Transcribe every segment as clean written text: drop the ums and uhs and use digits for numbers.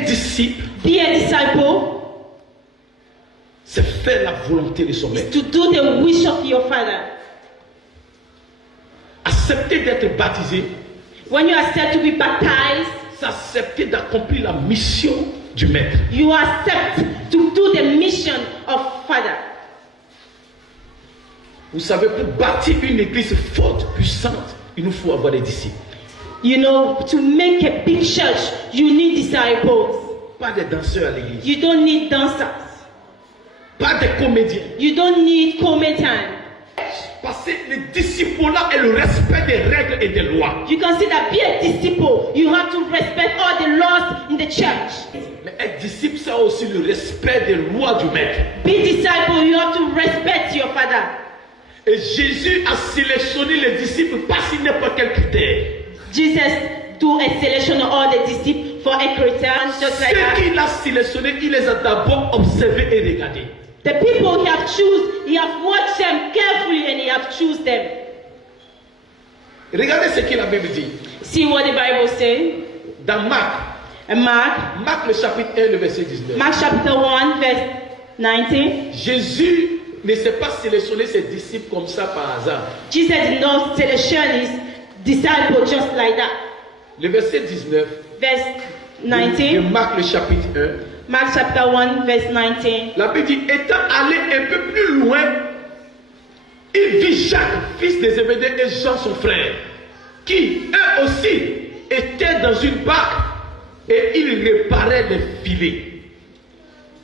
un disciple, be a disciple, c'est faire la volonté de son is maître. to do the wish of your Father. Accepter d'être baptisé, When you accept to be baptized, c'est accepter d'accomplir la mission du maître. you accept to do the mission of Father. Vous savez, pour bâtir une église forte, puissante, il nous faut avoir des disciples. You know, to make a big church, you need disciples. Pas des danseurs à l'église, You don't need dancers. pas des comédiens. You don't need comedians. Parce que le disciple-là est le respect des règles et des lois. You can see that be a disciple, you have to respect all the laws in the church. Mais être disciple, c'est aussi le respect des lois du maître. Be disciple, you have to respect your Father. Et Jésus a sélectionné les disciples pas sur n'importe quel critère. Jesus do a selection of all the disciples for a Christian, just like Ceux that. qu'il a sélectionnés, il les a d'abord observés et regardés. The people he have choose, he have watched them carefully and he have choose them. Regardez ce que la Bible dit. See what the Bible says. Dans Marc, And Marc le chapitre 1, le verset 19. Mark chapter 1, verse 19. Jésus ne s'est pas sélectionné ses disciples comme ça par hasard. Jesus did not selection his disciples just like that. Le verset 19 Verse de 19. Marc le chapitre 1. Mark chapter 1, verse 19. La Bible dit, étant allé un peu plus loin, il vit Jacques, fils de Zébédée, et Jean, son frère, qui, eux aussi, étaient dans une barque et ils réparaient les filets.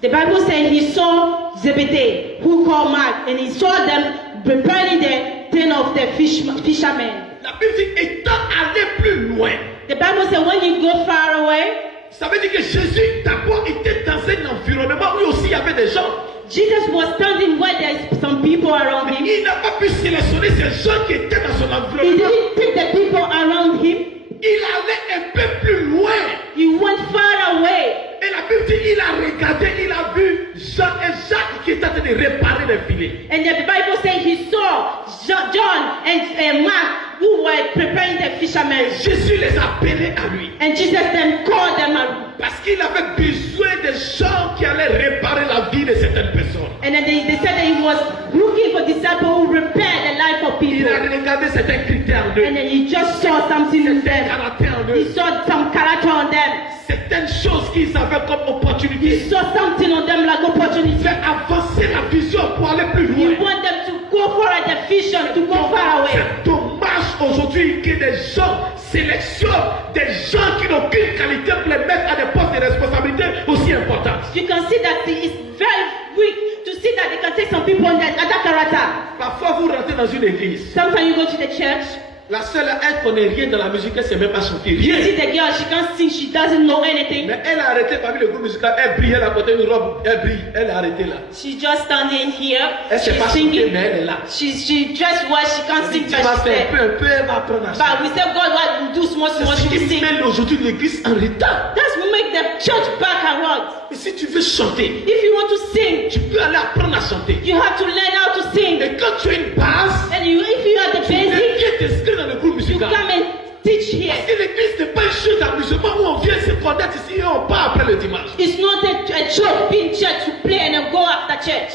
The Bible says he saw Zebedee, who called Mark, and he saw them preparing the thing of the fishermen. La Bible dit, étant allé plus loin, The Bible says when you go far away, ça veut dire que Jésus, d'abord, était dans un environnement où aussi il y avait des gens. Jesus was standing where there's some people around him. Il n'a pas pu sélectionner ces gens qui étaient dans son He environnement. didn't pick the people around him. Il allait un peu plus loin. He went far away. Et la Bible dit, il a regardé, il a vu Jean et Jacques qui étaient en train de réparer les filets. And the Bible says he saw John and Mark who were preparing the fishermen. Jésus les a appelés à lui. And Jesus then called them out. Parce qu'il avait besoin de gens qui allaient réparer la vie de certaines personnes. And then they said that he was looking for disciples who repair the life of Il people. a regardé certains critères en eux, And then he just saw something in certains them. caractères en He eux, saw some character on them. certaines choses qu'ils avaient comme He opportunité. saw something on them like opportunity. Faire avancer la vision pour aller plus You loin. want them to go for the vision, to go far away. C'est dommage aujourd'hui que des gens sélectionnent des gens qui n'ont aucune qualité pour les mettre à des postes de responsabilité aussi importants. You can see that it's very weak to see that they can take some people on that other character. Parfois, vous rentrez dans une église. Sometimes you go to the church, La seule, elle connaît rien dans la musique, elle ne sait même pas chanter. you Rien. see the girl, she can't sing, she doesn't know anything. Mais elle a arrêté parmi le groupe musical, elle brille, elle a porté une robe, elle brille, elle est arrêtée là. She's just standing here, Elle ne sait pas she's chanter, singing. mais elle est là. She dressed well, she can't sing, Tu but vas she's faire there. un peu, elle va apprendre à But chanter. we say God what do small, C'est small, ce she will qui sing. met aujourd'hui l'église en retard. That's what make the church back around. Et si tu veux chanter, If you want to sing, tu peux aller apprendre à chanter. you have to learn how to sing. Et quand tu as une base, And if you have the tu basic, viens t'inscrire dans le groupe you musical. come and teach here. Et l'église n'est pas une chose d'amusement où on vient se connaître ici et on part après le dimanche. It's not a church, being church to play and then go after church.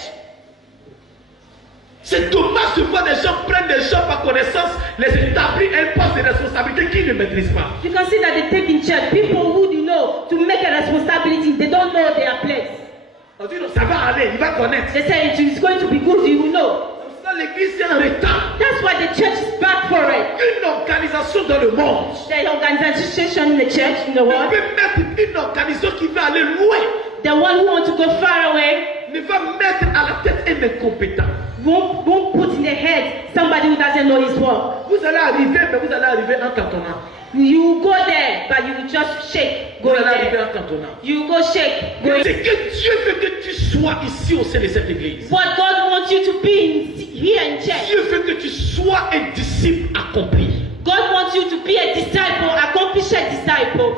C'est dommage de voir des gens prendre des gens par connaissance, les établir un poste de responsabilité qu'ils ne maîtrisent pas. You can see that they take in church people who you know to make a responsibility, they don't know their place. On dit non, ça va aller, il va connaître. They say it is going to be good, you will know. Dans l'église, c'est en retard. That's why the church is back for it. Une organisation dans le monde The organization in the church, in the ne world, peut mettre une organisation qui va aller loin, the one who wants to go far away, ne va mettre à la tête un incompétent. won't put in the head somebody who doesn't know his work. Vous allez arriver, mais vous allez arriver en tâtonnant. You go there, but you just shake, Vous go allez arriver there. en tâtonnant. You go shake, go. C'est que Dieu veut que tu sois ici au sein de cette église. What God wants you to be here in church. Dieu veut que tu sois un disciple accompli. God wants you to be a disciple, accomplished disciple,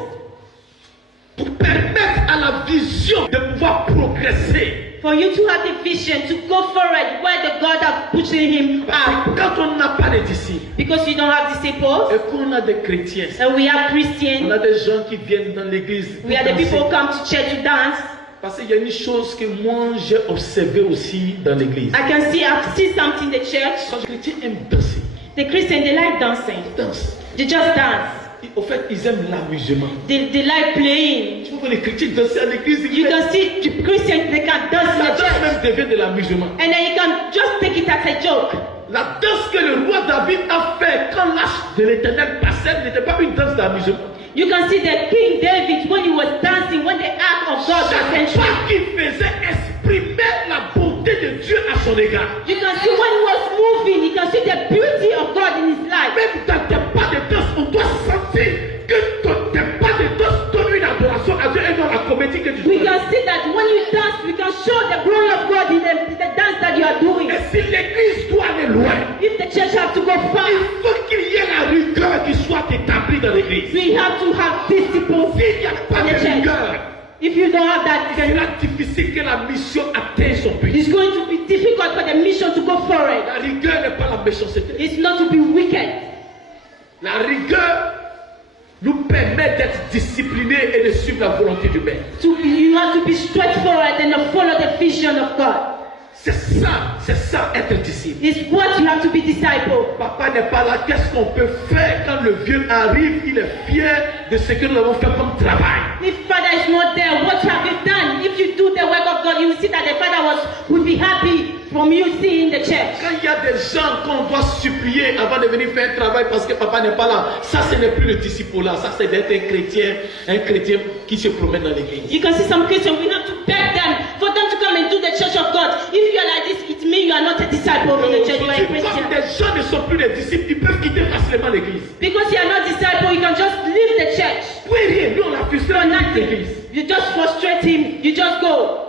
Pour permettre à la vision de pouvoir progresser. For you to have the vision to go forward where the God has put him Parce at. que quand on n'a pas de disciples, Because you don't have disciples, et qu'on a des chrétiens, and we have on Christians, a des gens qui viennent dans l'église. we are the danser. people who come to church to dance. Parce qu'il y a une chose que moi j'ai observé aussi dans l'église. I've seen something in the church. Quand les chrétiens aiment danser, The Christians, they like dancing. ils dansent. They just dance. Au fait, ils aiment l'amusement. They like playing. Tu peux voir les chrétiens danser à l'église. You can see the Christians, they can dance in La the danse church. même devient de l'amusement. And then you can just take it as a joke. La danse que le roi David a fait quand l'arche de l'éternel passait n'était pas une danse d'amusement. You can see that King David, when he was dancing, when the ark of God was Chaque entering, pas qu'il faisait exprimer la bonté de Dieu à son égard. you can see when he was moving, you can see the beauty of God in his life. Même dans tes pas de danse, on doit sentir que tes pas de danse donnent une adoration à Dieu et non la comédie que tu We fais. can see that when you dance, we can show the glory of God in the dance that you are doing. Et si l'église doit aller loin, If the church has to go far, il faut qu'il y ait la rigueur qui soit établie dans l'église. we have to have discipline S'il n'y a pas in the de church. rigueur, If you don't have that, il then sera difficile que la mission atteigne son but. it's going to be difficult for the mission to go forward. La rigueur n'est pas la méchanceté. It's not to be wicked. La rigueur nous permet d'être disciplinés et de suivre la volonté du Père. You have to be straightforward and follow the vision of God. C'est ça être disciple. It's what you have to be disciple. Papa n'est pas là, qu'est-ce qu'on peut faire quand le vieux arrive, il est fier de ce que nous avons fait comme travail. If father is not there, what have you done? If you do the work of God, you will see that the father would be happy from you seeing the church. Quand il y a des gens qu'on doit supplier avant de venir faire un travail parce que papa n'est pas là, ça ce n'est plus le disciple là, ça c'est d'être un chrétien qui se promène dans l'église. You can see some Christians, we have to beg them for them to come and do the church of God. If you are like this, it means you are not a disciple of the church, you are a Comme Christian. des gens ne sont plus des disciples, ils peuvent quitter facilement l'église. Because you are not disciple, you can just leave the church. Oui, rien, nous on a frustré For l'église. nothing. You just frustrate him, you just go.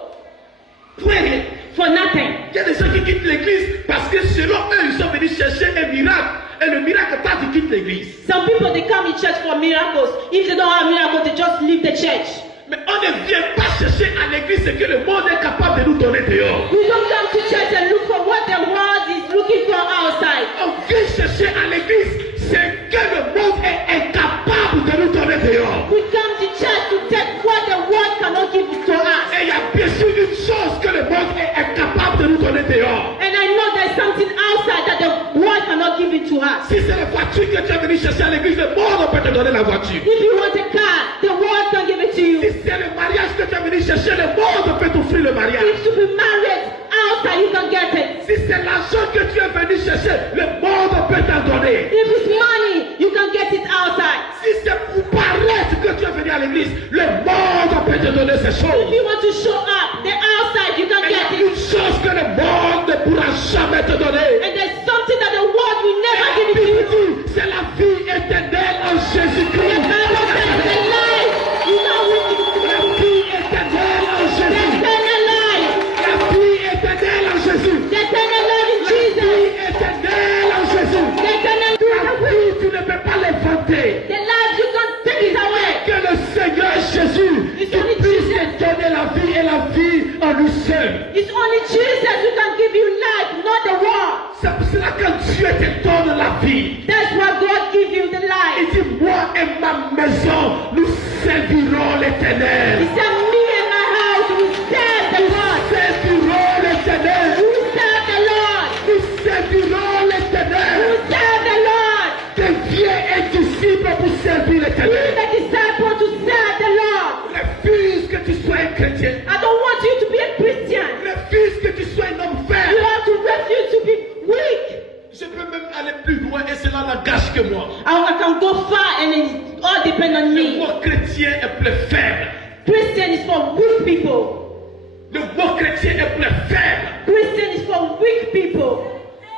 Oui, rien. For nothing. Il y a des gens qui quittent l'église parce que selon eux, ils sont venus chercher un miracle. Et le miracle pas qu'ils quittent l'église. Some people, they come in church for miracles. If they don't have miracles, they just leave the church. Mais on ne vient pas chercher à l'église ce que le monde est capable de nous donner dehors. We don't come to church and look for what the world is looking for outside. On vient chercher à l'église ce que le monde est incapable de nous donner dehors. We come to church to take what the world cannot give to us. Et il y a bien sûr une chose que le monde est incapable de nous donner dehors. And I know there's something outside that the world cannot give it to us. Si c'est la voiture que tu es venu chercher à l'église, le monde peut te donner la voiture. If you want a car, the world can give it to Si you. c'est le mariage que tu es venu chercher, le monde peut t'offrir le mariage. If to be married outside, you can get it. Si c'est l'argent que tu es venu chercher, le monde peut t'en donner. If it's money, you can get it outside. Si c'est pour paraître que tu es venu à l'église, le monde peut te donner ces If choses. you want to show up, the outside, you can Mais il y get a it. une chose que le monde ne pourra jamais te donner. And there's something that the world will never give it to you. C'est la vie éternelle en Jésus-Christ. The Bible says the life is not with you. La vie éternelle en The Jésus. eternal life. La vie éternelle en Jésus. The eternal life in La Jesus. vie éternelle en Jésus. The eternal La vie, tu ne peux pas l'inventer. The life, you can take it away. Que le Seigneur Jésus It's qui only puisse Jesus. te donner la vie et la vie en lui seul. It's only Jesus who can give you life, not the world. C'est pour cela que Dieu te donne la vie. That's why God gives you the Il life. dit, moi et ma maison, nous servirons He l'éternel. said, me and my house will serve the Lord. Servirons l'éternel. We will serve the Lord. Nous servirons We l'éternel. will serve the Lord. Deviens un disciple pour servir Be l'éternel. the disciple to serve the Lord. Refuse que tu sois un chrétien. I don't want you to be a Christian. Refuse que tu sois un homme You faible. have to refuse to be weak. Je peux même aller plus loin et cela n'engage que moi. I can go far and it all depends on Le me. mot chrétien est plus faible. Christian is for weak people. Le mot chrétien est plus faible. Christian is for weak people.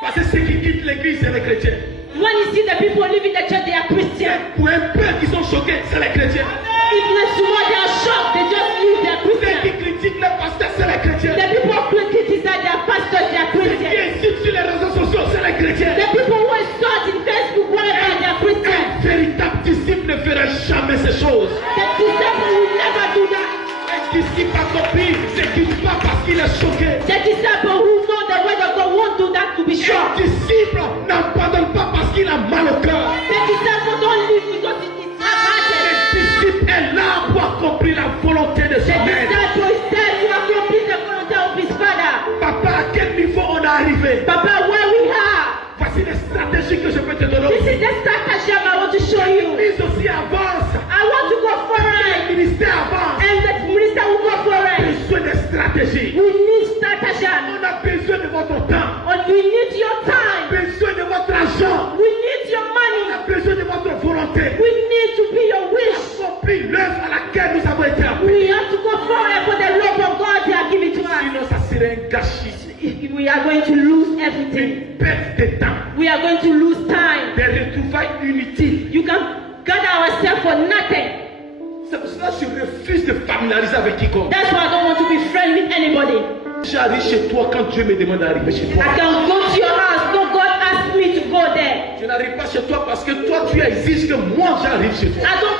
Parce que ceux qui quittent l'église, c'est les chrétiens. When you see the people leaving the church, they are Christian. Pour un peu qui sont choqués, c'est les chrétiens. If next to what they are shocked, they just leave their Ceux qui Christian. critiquent les pasteurs, c'est les chrétiens. The people who criticize their pastors, they are Ceux qui Christian. incitent sur les réseaux sociaux, c'est les chrétiens. The people who are shot in Facebook, whatever, they are Un Christian. véritable disciple ne fera jamais ces choses. The disciple will never do that. Un disciple accompli, c'est qu'il ne va pas parce qu'il qu'il est choqué. The disciple who know the word of God won't do that to be Un shocked. disciple n'abandonne pas parce qu'il a mal au cœur. The disciple don't leave because it is half-hearted. Le disciple est là pour accomplir la volonté de The son maître. disciple is there to accomplish the volunty of his father. Papa, à quel niveau on est arrivé? Papa, where we are. Voici les stratégies que je peux te donner. This is the strategy I want to show you. L'église aussi avance. I want to go forward. Le ministère avance. And the minister will go forward. Besoin de stratégie. We need strategy. On a besoin de votre temps. And we need your time. Besoin de votre argent. We need your On money. a besoin de votre volonté. We need to be your wish. Accomplir l'œuvre à laquelle nous avons été appelés. We have to go forward for the love of God they are giving to us. Sinon, ça serait un gâchis. We are going to lose everything. Une perte de temps. We are going to lose time. Des retrouvailles inutiles. You can gather ourselves for nothing. C'est pour cela que je refuse de familiariser avec quiconque. That's why I don't want to be friends with anybody. J'arrive chez toi quand Dieu me demande d'arriver chez toi. I can go to your house. No, God asked me to go there. Je n'arrive pas chez toi parce que toi tu exiges que moi j'arrive chez toi. I don't